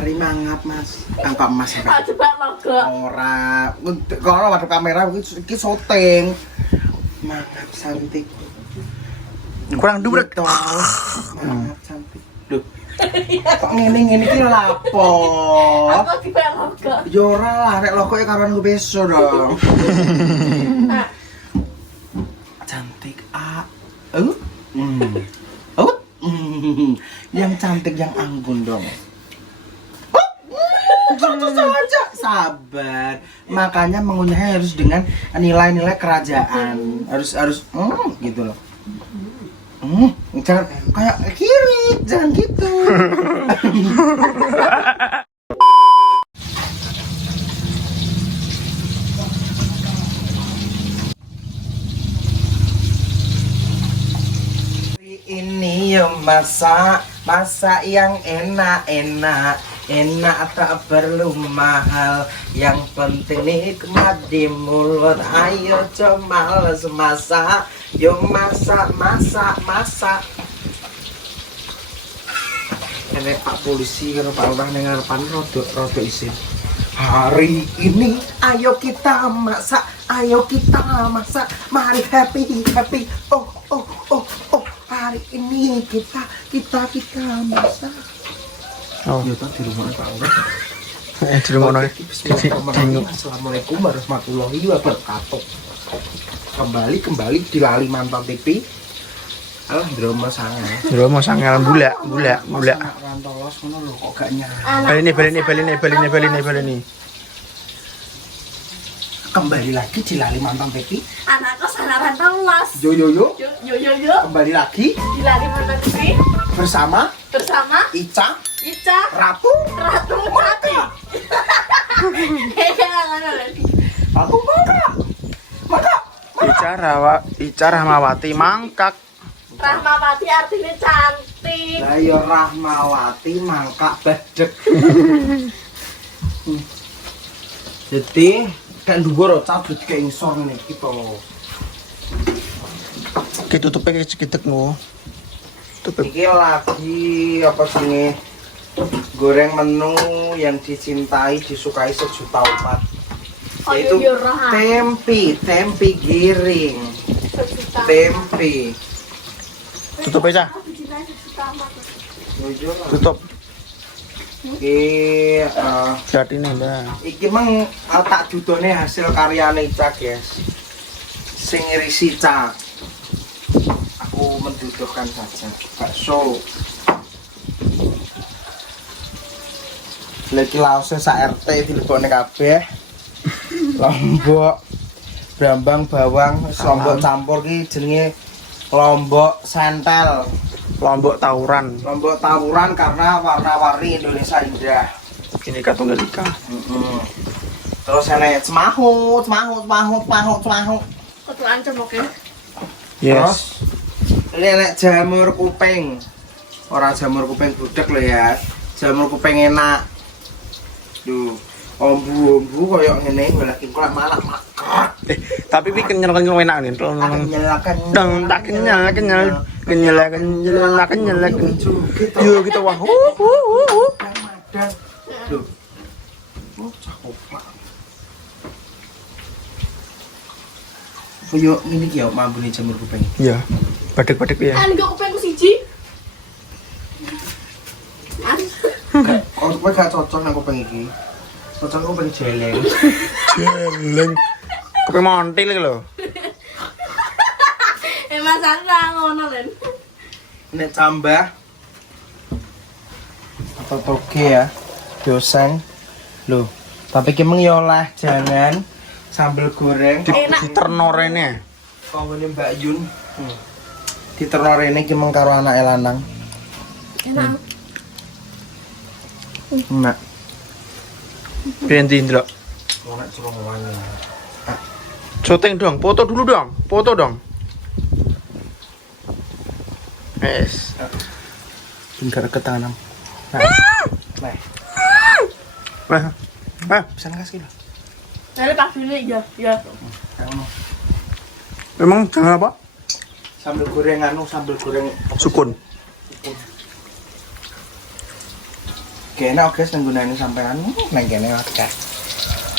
Mari mangap Mas. Angka Mas. Coba logo. Ora, kalau ada kamera iki syuting. Mangap cantik. Kurang duret. Mangap cantik. Duh. Kok ngene iki lapo? Aku coba logo. Ya ora lah, nek logoke karuan ku beso dong. Cantik yang cantik yang anggun dong. Tentu saja sabar. Makanya mengunyahnya harus dengan nilai-nilai kerajaan. Harus gitu loh. Jangan kayak kiri, jangan gitu. Ini ya masak yang enak tak perlu mahal, yang penting nikmat di mulut. Ayo coba males masak, yo masak. Ini Pak Polisi kalau Pak Lurah dengar pan rodo isin. Hari ini ayo kita masak, mari happy. Oh. Hari ini kita masak. Oh. Ya di rumah Pak Lurah. Di rumah Assalamualaikum warahmatullahi wabarakatuh. Kembali di Lali Mantan TV. Alah drama sangar bulak. Rantolos ngono lho kok gak nyala. Balini. Kembali lagi di Lali Mantan TV. Anakku sanaran telas. Yo. Yo. Kembali lagi Di Lali Mantan TV bersama Ica Ratu Mati. Ratu Maka. Ica Rahmawati mangkak. Rahmawati artinya cantik. Lah ya Rahmawati mangkak bedek. Jadi kan dhuwur cabut ke isor ngene iki to. Tutupe cekitek ngo. Iki lagi apa sih goreng menu yang dicintai disukai sejuta umat. Itu tempe giring. Tempe. Tutup aja. Tutup. Jadi nih dah. Iki mang tak dudone hasil karyane Ica, guys. Sing ngirisi Ica. Aku menduduhkan saja. Bakso. Lagi laosnya sak RT dilebokne kabeh. Lombok, brambang, bawang, lombok campur ki jenenge lombok sentel. Lombok tawuran karena warna-warni Indonesia indah. Ini Tunggal Ika. Terus ana cemahut. Kudu ancam oke. Yes. Ini enak jamur kuping. Orang jamur kuping budek lho ya. Jamur kuping enak. Duh, ombu koyo ngene lagi kok malah makrek. Tapi pi kenyal enak nih. Tak kenyal. Yo kita wah. Duh. Cakep banget. Yo ini ki ya mambune jamur kuping. Iya. Badek-badek ya. Kan gak kupengku siji. Kalau kowe gak cocok nang kuping iki. Cocok kuping jeleng. Kuping montil iki lho. Mas Sandra ngono Len. Nek tambah atau toge ya. Doseng. Loh, tapi ki meng yo oleh jangan sambal goreng Diterno rene. kawene Mbak Yun. Diterno rene ki meng karo anake lanang. Enak. Enak. Piye ndelok? Ora cuma ngomongin. Syuting dong, foto dulu dong. Yes. Tinggal ke tangan. Pesan kasih lah. Dari Pak Juni ya. Memang jangan apa? Sambal goreng sukun. Kene guys nang gunane sampean nang kene akeh.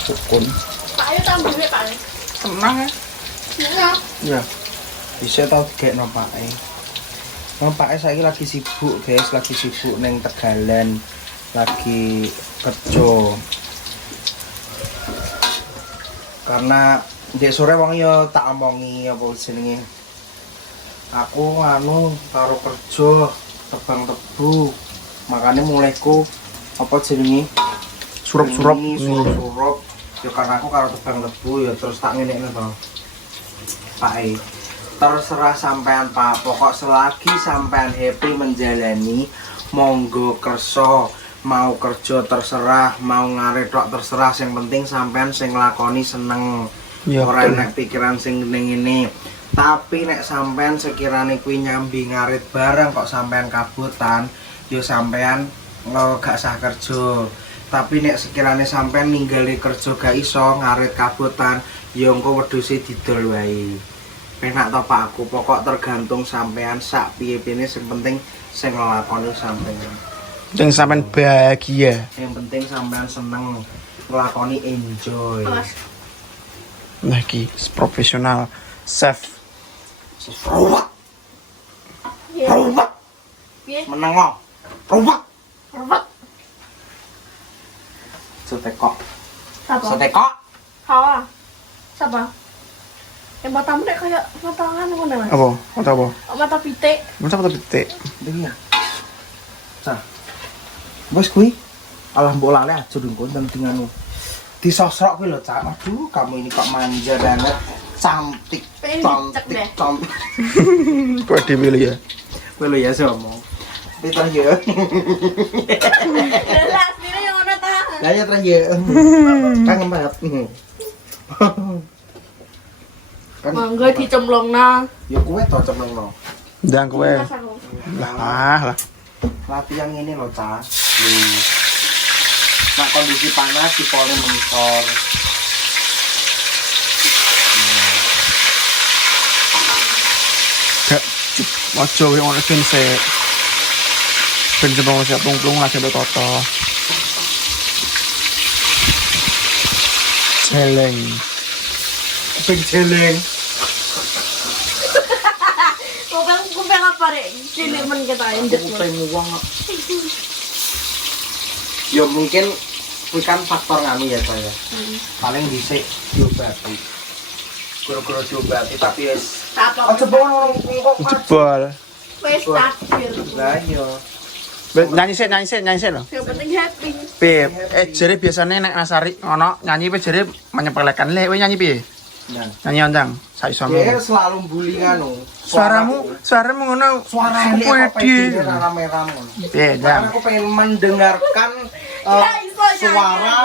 Sukun. Pak ayo tambah ya Pak. Tenang ya. Iya. Ya. Bisa tau digekno Pake. Wong Pake saiki lagi sibuk, guys, lagi sibuk ning Tegalan. Lagi kerja. Karena ndek sore wong yo tak omongi apa jenenge. Aku karo kerja tebang tebu. Makanya mulaiku apa jenenge Surup-surup. surup-surup. Ya karena aku karo tebang tebu ya terus tak ngenekno to. Pak terserah sampean Pak, pokok selagi sampean happy menjalani monggo kerso, mau kerja terserah, mau ngarit tok terserah, yang penting sampean sing nglakoni seneng. Ya, Ora betul. nek pikiran sing ngene. Tapi nek sampean sekirane kuwi nyambi ngarit bareng kok sampean kabutan, ya sampean gak sah kerja. Tapi nek sekirane sampean ninggali kerja gak iso ngarit kabutan, ya engko wedhuse didol wae. Penak to Pak aku, pokok tergantung sampean sak piye-piyene sing penting sing nglakoni sampean. Yang sampean bahagia. Yang penting sampean seneng nglakoni enjoy. Awas. Nah iki profesional chef. Ruwet, Iya. ruwet, Piye? meneng kok. Ruwet. Robot. Setekok. Siapa? Setekok. Hawa. Siapa? Yang matamu dek kayak mata anu ngono Mas. Apa? Mata apa? Mata pitik. Mata pitik. Iya. Cah. Wes kuwi. Alah mbok lale aja dengkon tentang anu. Disosrok kuwi lho, Cak. Aduh, kamu ini kok manja banget. Cantik. Pengen dicek deh. Cantik. Kok dhewe ya. Kowe lho ya ngomong. Kita ya. Lah asline yang ngono ta. Lah ya terus ya. Kangen banget. Kan Mangga dicemplungna. ya kowe to cemlengno. Ndang kowe. Mas aku. Lah. Latihan ini loh, Cak. Nah, kondisi panas di pole mentor. Gak ojo yang ono ben sik. Ben jebong siap plung-plung lagi betoto. Celeng. Ping jeleng. Kupeng apa rek? Cilik men kita injet. Uang. Ya mungkin kuwi kan faktor nganu ya saya. Paling dhisik diobati. Guru-guru diobati tapi wis Apa? aja bono kok Jebol. Wis takdir. lah yo. Nyanyi sik lho. Yang penting happy. Piye? Jere biasane nek Nasari ngono nyanyi pe jere menyepelekan. Lek kowe nyanyi piye? Nah, Nyanyi ondang, sak isomu. dia selalu bully nganu. Suaramu ngono. Suara ini Kowe apa di. dia rame-rame. Piye, Karena Jang? aku pengen mendengarkan Ya, iso suara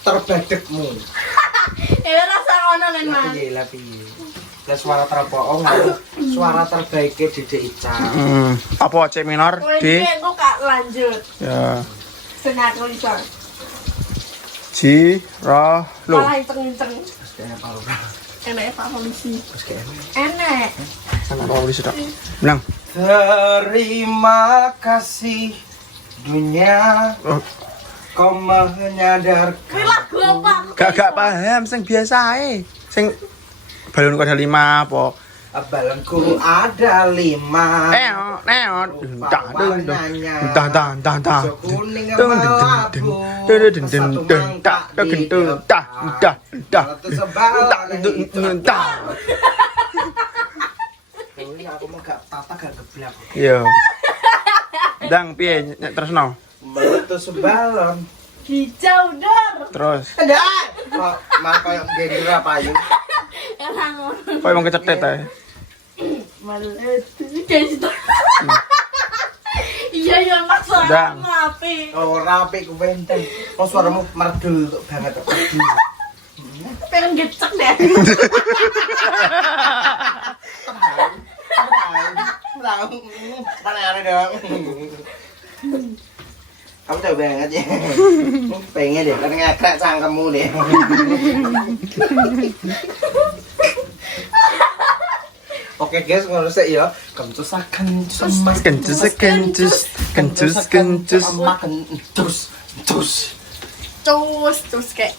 terbedekmu. Rasa ngono len Mas. Lah piye. Lah suara terbohong, suara terbaiknya Dede Ica. Apa C minor Kowe D? iki engko gak lanjut. Ya. Sing aku iso. Ji Ra Lu. Malah inceng-inceng. Terus kayak apa lu? Enake Pak Polisi. Terus kayak apa? Enek. Sama Pak Polisi tok. Menang. Terima kasih dunia Oh, kau menyadarkan. Kuwi lagu apa? gak paham sing biasa ae. Sing balonku ada 5 apa? Balonku ada 5. Neo. Aku mau gak tata gak geblak. Yo. Dang piye tresno? Meletus balon. Hijau dor. Terus Enggak. Kok mah koyo gendera payu. Ora ngono. kowe wong kecetet ae. Meletus kayak gitu. Iya ya Mas. Dang. Ngapi. Ora apik ku wenteng. Kok suaramu merdul banget. Pengen gecek deh. Mana ada dong. Kamu tahu banget ya. Pengen deh, kan ngekrek cangkemmu deh. Oke guys, ngurus ya. Kencus. Kencus. Kencus, kencus. emak kencus. Cus kayak.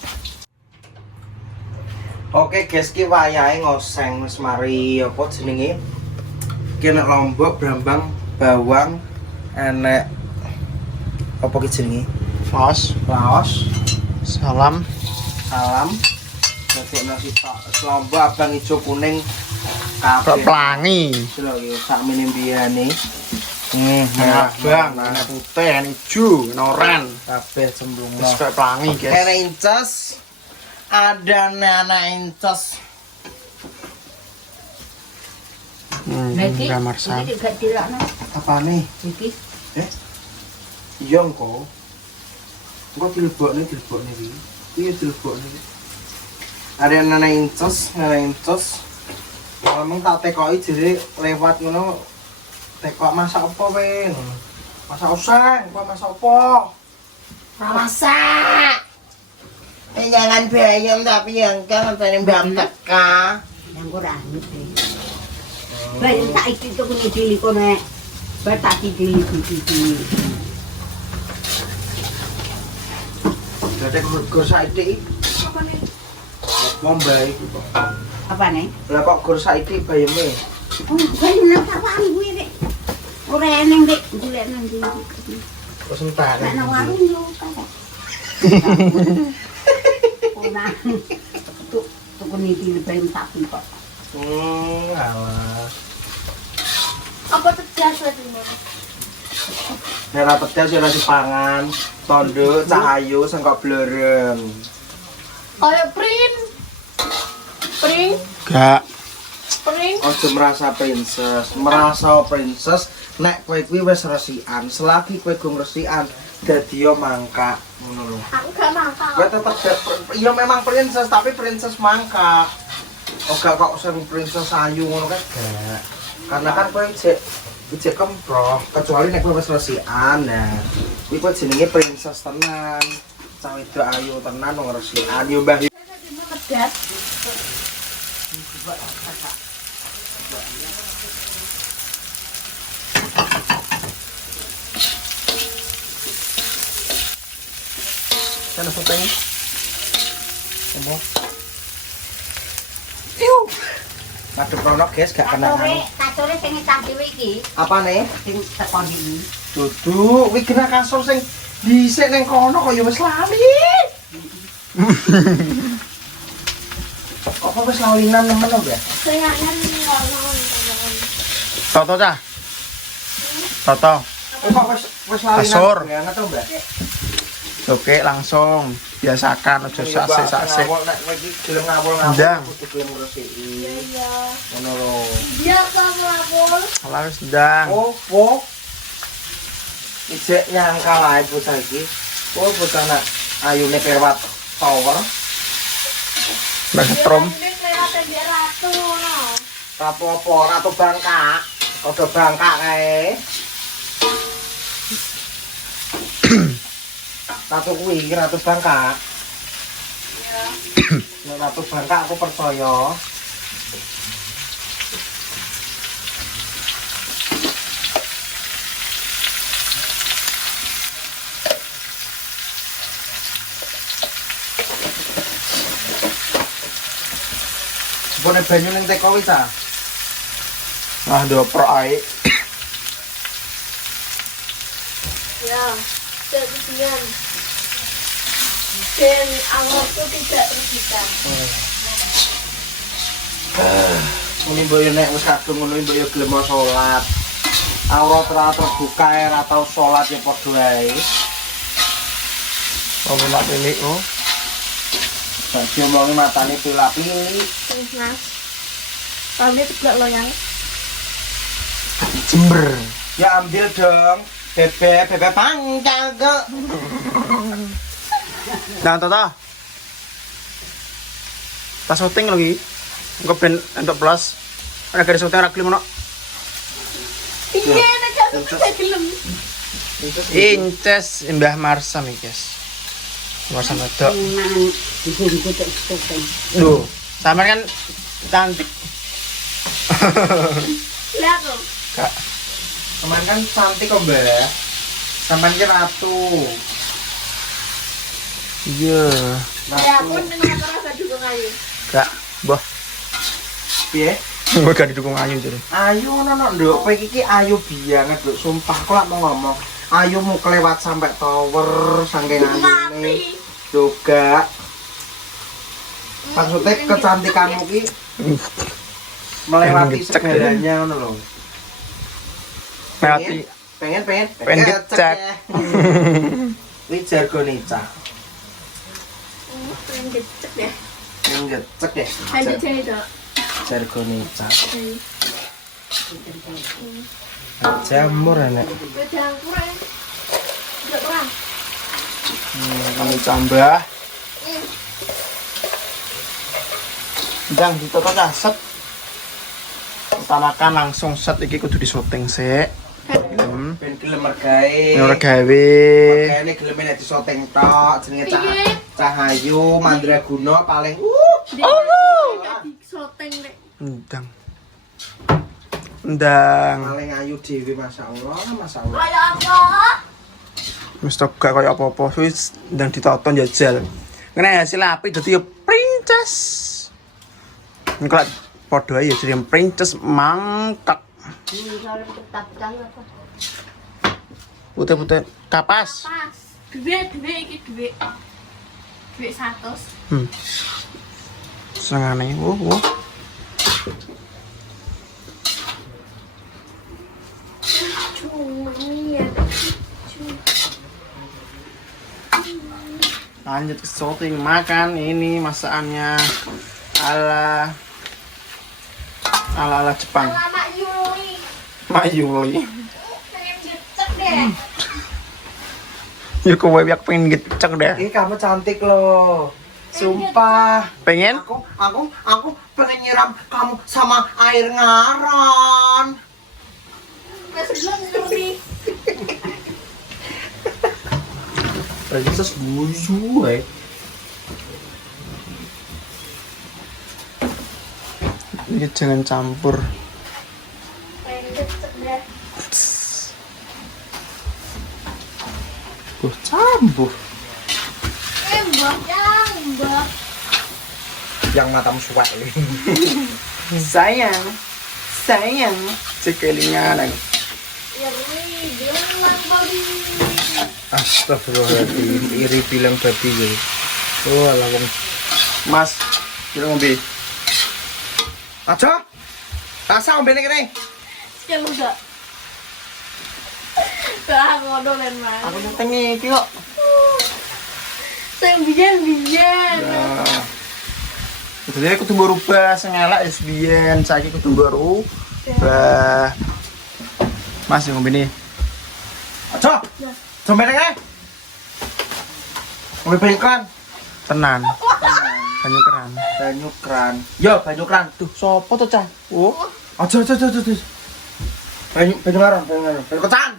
Oke guys, ki wayahe ngoseng wis mari apa jenenge? Ki nek lombok, brambang, bawang, enek apa ki jenenge? Laos, salam. Dadi nasi lombok abang ijo kuning Kok kabeh. pelangi. Lho iki sak minimbiyane. Abang, ana putih, ana ijo, ana oren. Kabeh cemplung. Wis kok pelangi, guys. Ana incas. Ada anak incas. Lagi, Gambar sam. ini juga dilakno. Apane? Iki, Iya engko. Engko dilebokne iki. Iya dilebokne iki. Ada anak incas. Ngomong tak tekoki jere lewat ngono. Tekok masak apa, Wen? Masak usang, apa masak apa? masak. Jangan bayam tapi yang kan tadi mbak teka. Yang kurang gitu. Baik, tak iki tuh kene dili kono. Baik tak dili. Dadi gur saiki Apa nih? Mumbai. Apa nih? Lah kok gur saiki bayame? Oh, baik nang tawang gue dek. Ora eneng dek, golek nang ndi. Terus entar. Nek nang warung yo kan. Ora. Tuh kene dili baik tak kok. Alah. Apa tegas lagi mau? Nek pedas ya nasi pangan, tondo, cahayu, sengkok blereng. Kayak Pring. Ojo merasa princess, nek kowe kuwi wis resikan, selagi kowe gong resikan, dadi yo mangka, ngono lho. Aku gak mangkal. Kowe tetep iya memang princess, tapi princess mangka. Oga kok sing princess ayu ngono kan gak. Karena kan kowe cek kemproh, kecuali nek kowe wis resikan, nah kuwi kowe jenenge princess tenan. Cah wedok ayu tenan wong resikan yo Mbah. Tegas. Kan fotonya. Semua. Madep rono guys gak kenangan. Kacore sing tak dhewe iki, Apane? sing tekon iki. Dudu, kuwi kena kasur sing dhisik ning kono kok ya wis lali. Apa wis lalinan nemen lho, Mbak? Kayaknya ngomong. Toto cah. Toto. Kok wis lalinan Kasur. banget to, Mbak? Oke, langsung biasakan aja sasik-sasik. Nek kowe iki gelem ngawul-ngawul Ndang. kudu gelem ngresiki. Iya. Ngono lho. Biar kamu lapor. Alah wis ndang. Oh. Ijek nyangka lah bocah iki. Oh, bocah nak ayune kelewat tower. Mbak setrum. Ini kelihatan dia ratu no. Apa-apa, ratu Bangka. Kodho Bangka kae. Ratu kuwi iki ratu Bangka. Iya. Nek ratu Bangka aku percaya. Bone banyu ning teko wis ah. Nah, dioprok ae. Ya. Kemudian dan Allah itu tidak terpisah. Muni mboyo nek wis kadung ngono mboyo gelem salat. Aurat ora terbuka ora tau salat ya padha wae. Oh, mak pilih oh. Dadi omongi matane pilih-pilih. Mas. Kami juga loyang. Jember. Ya ambil dong. Bebek pangkal kok. Nah, Toto. Tas syuting lagi. Engko ben entuk plus. Ana garis syuting ra gelem ono. Iya, nek aku tidak gelem. Inces Mbah Marsam iki, guys. Marsam wedok. Mangan ibu-ibu tek stok. Duh, sampean kan cantik. Lihat loh. Kak, Teman kan cantik kok, Mbak. Sampeyan ki ratu. Iya. Ya aku dengan rasa juga ngayu. Gak, boh. Piye? Gue gak didukung Ayu jadi. Ayu ngono nduk, kowe iki ayu banget nduk, sumpah kok lak mau ngomong. Ayu mau kelewat sampai tower saking ayune. Juga. Maksudnya kecantikanmu ki melewati segalanya ngono lho. Melewati Pengen gecek. Kuwi jargone cah. Pengen gecek ya. Pengen gecek ya. Lanjut sini dok. Jargone cah. Jamur enek. Wedang kurang. Enggak kurang. kami tambah. Ndang ditoto set. Utamakan langsung set iki kudu disoting sik. Ben gelem mergae. Ora gawe. Mergaene gelem nek disoteng tok jenenge Cahayu Mandraguna paling Soteng nek. Ndang. Ndang. paling ayu dhewe masyaallah. Kayak apa? Wis gak kaya apa-apa wis ndang ditoto njajal. Ngene hasil apik dadi yo princess. Engko padha ya jadi princess mangkak. Putih-putih kapas. Pas. Duit iki duit. Duit 100. Sengane. Cuma ya. Lanjut ke shooting makan ini masakannya ala Jepang. Lama Yuli. Mak Yuli. Pengen gecek deh. Ya kowe yak pengen gecek deh. Ini kamu cantik loh. Sumpah. Pengen? Aku pengen nyiram kamu sama air ngaron. Masih belum ngerti. Princess busu Ini jangan campur. Pengen gecek deh. Campur. Mbak. Yang matamu suwek. Sayang. Cekelingan. Iri bilang babi. Astagfirullahaladzim, iri bilang babi ya. Oh, alah wong. Mas, kira ngombe. Aja. Rasa ombene kene. Sekian udah. Dah ngodolen mas. Aku nyenteng iki kok. Saya bijen. Nah. Jadi aku tunggu rubah sing elek wis biyen, saiki aku tunggu rubah. Mas yang ngombe nih. Aja. Ombene kene. Ombe banyu kran. Tenan. Banyu keran. Banyu kran. Yo, banyu kran. Tuh, sopo tuh, Cah? Oh, Aja. Banyu ngaron. Banyu kecan.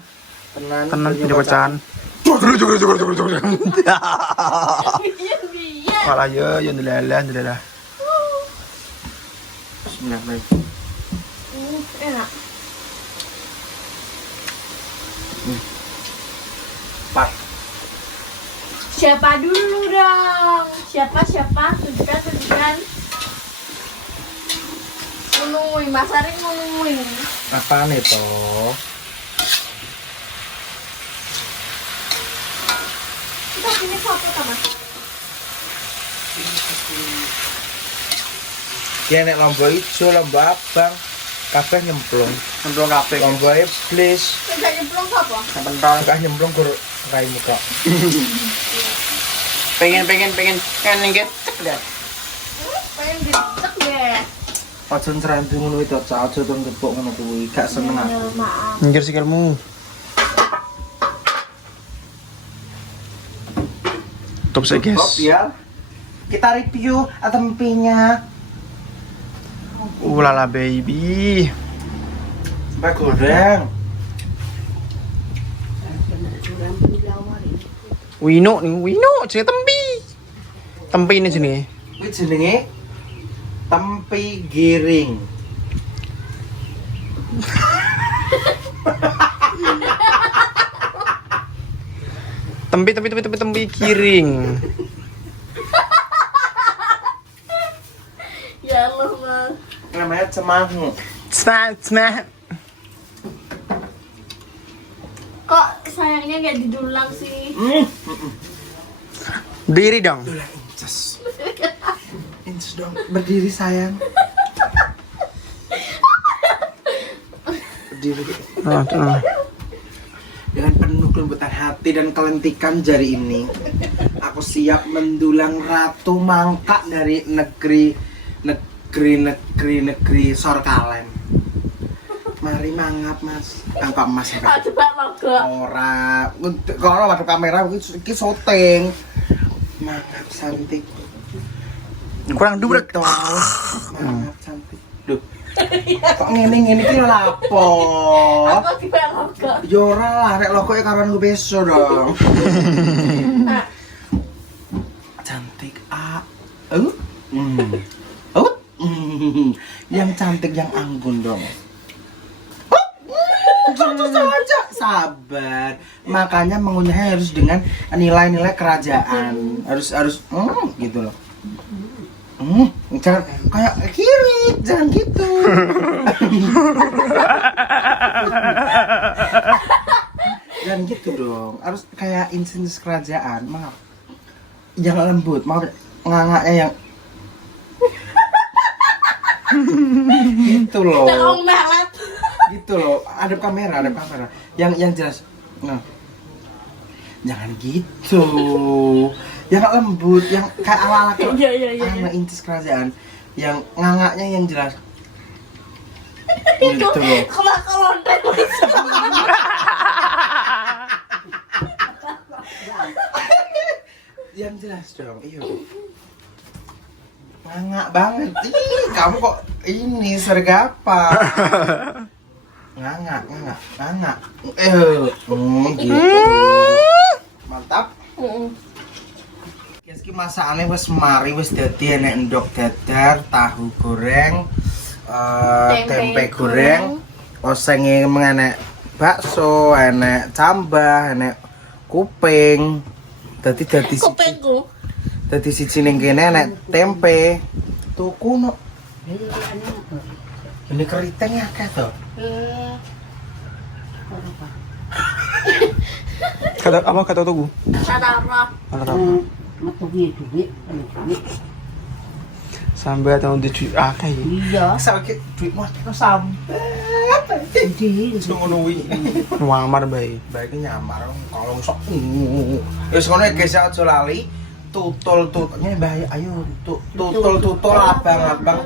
tenan banyu kocan. Cukur. Bijen. Malah ya ndelah. Bismillahirrahmanirrahim. Enak. Pak. Siapa dulu dong? Siapa? Tunjukkan. Nungguin, Mas Ari nungguin. Apaan itu? Kita sini foto sama. Ki nek lomba ijo, lomba abang, kabeh nyemplung. Nyemplung kabeh. Lomba iblis, Kita nyemplung apa? Pentol. kabeh nyemplung gur raimu kok. Pengen kan ngecek dah. Pengen gecek deh. Aja ncerantu ngono itu, aja tong tepuk ngono kuwi, gak seneng aku. Maaf. Minggir sikilmu. Top sih, guys. Top ya. Kita review tempinya. Ulala baby. Sampai goreng. Wino jenenge tempi. Tempi ini jenenge. Kuwi jenenge tempe giring. tempi kiring. Ya Allah, Mas. Namanya cemahu. Snack. Kok sayangnya nggak didulang sih? Berdiri dong. Udah incus. Incus dong. Berdiri sayang. Berdiri. Dengan penuh kelembutan hati dan kelentikan jari ini, aku siap mendulang ratu mangka dari negeri Sorkalen. Mari mangap mas. Angka emas ya kan? Coba logo. Ora, kalau ada kamera iki syuting. Mangap cantik. Kurang dubrek. Gitu. Mangap cantik. Duh. Kok ngene iki lapo? Aku coba logo. Ya ora lah, nek logoke karuan gue besok dong. Cantik Yang cantik yang anggun dong. Tentu saja sabar. Makanya mengunyahnya harus dengan nilai-nilai kerajaan. Harus gitu loh. Jangan kayak kiri, jangan gitu. Jangan gitu dong. Harus kayak insinyur kerajaan. Maaf. Yang lembut, maaf ngangaknya yang gitu loh. Jangan melet. Gitu loh, ada kamera. Yang jelas. Nah. Jangan gitu. Yang lembut, yang kayak ala-ala ala intis kerajaan. Yang ngangaknya yang jelas. Gitu loh. Kelak-kelontek. Yang jelas dong, iya. Ngangak banget. Ih, kamu kok ini sergapa. Ngangak. Gitu. Mantap. Iki masakane wis mari wis dadi enek endhog dadar, tahu goreng, tempe goreng, osenge mengenek bakso, enek cambah, enek kuping. Dadi Kupingku. dadi siji ning kene enek tempe. Tuku no. Ini keriting akeh to. Kata tugu. Sarara. Metunya duit. Sampai tahun di akeh ya. Iya. Sakit duit mah sampe. Ngono wi. Wamar bae. Baik nyamar kalau sok. Wis ngono ya guys, aja lali. Tutul-tutulnya bahaya. Ayo tutul abang-abang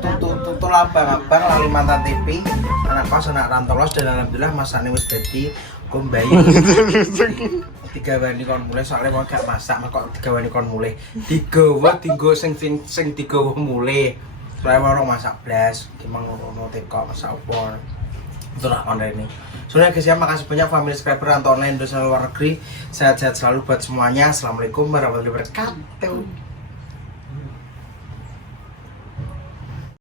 lalu mantan TV. Anak pas anak rantolos dan alhamdulillah masakne wis dadi kombai. Digawani kon mulai soalnya mau gak masak kok digawani kon mulai. Digawa dinggo sing digawa mulai. Soalnya mau masak blas, gimana ngono teko masak opor. Itulah konten ini. Soalnya guys ya, makasih banyak family subscriber Anton Indonesia luar negeri. Sehat-sehat selalu buat semuanya. Assalamualaikum warahmatullahi wabarakatuh.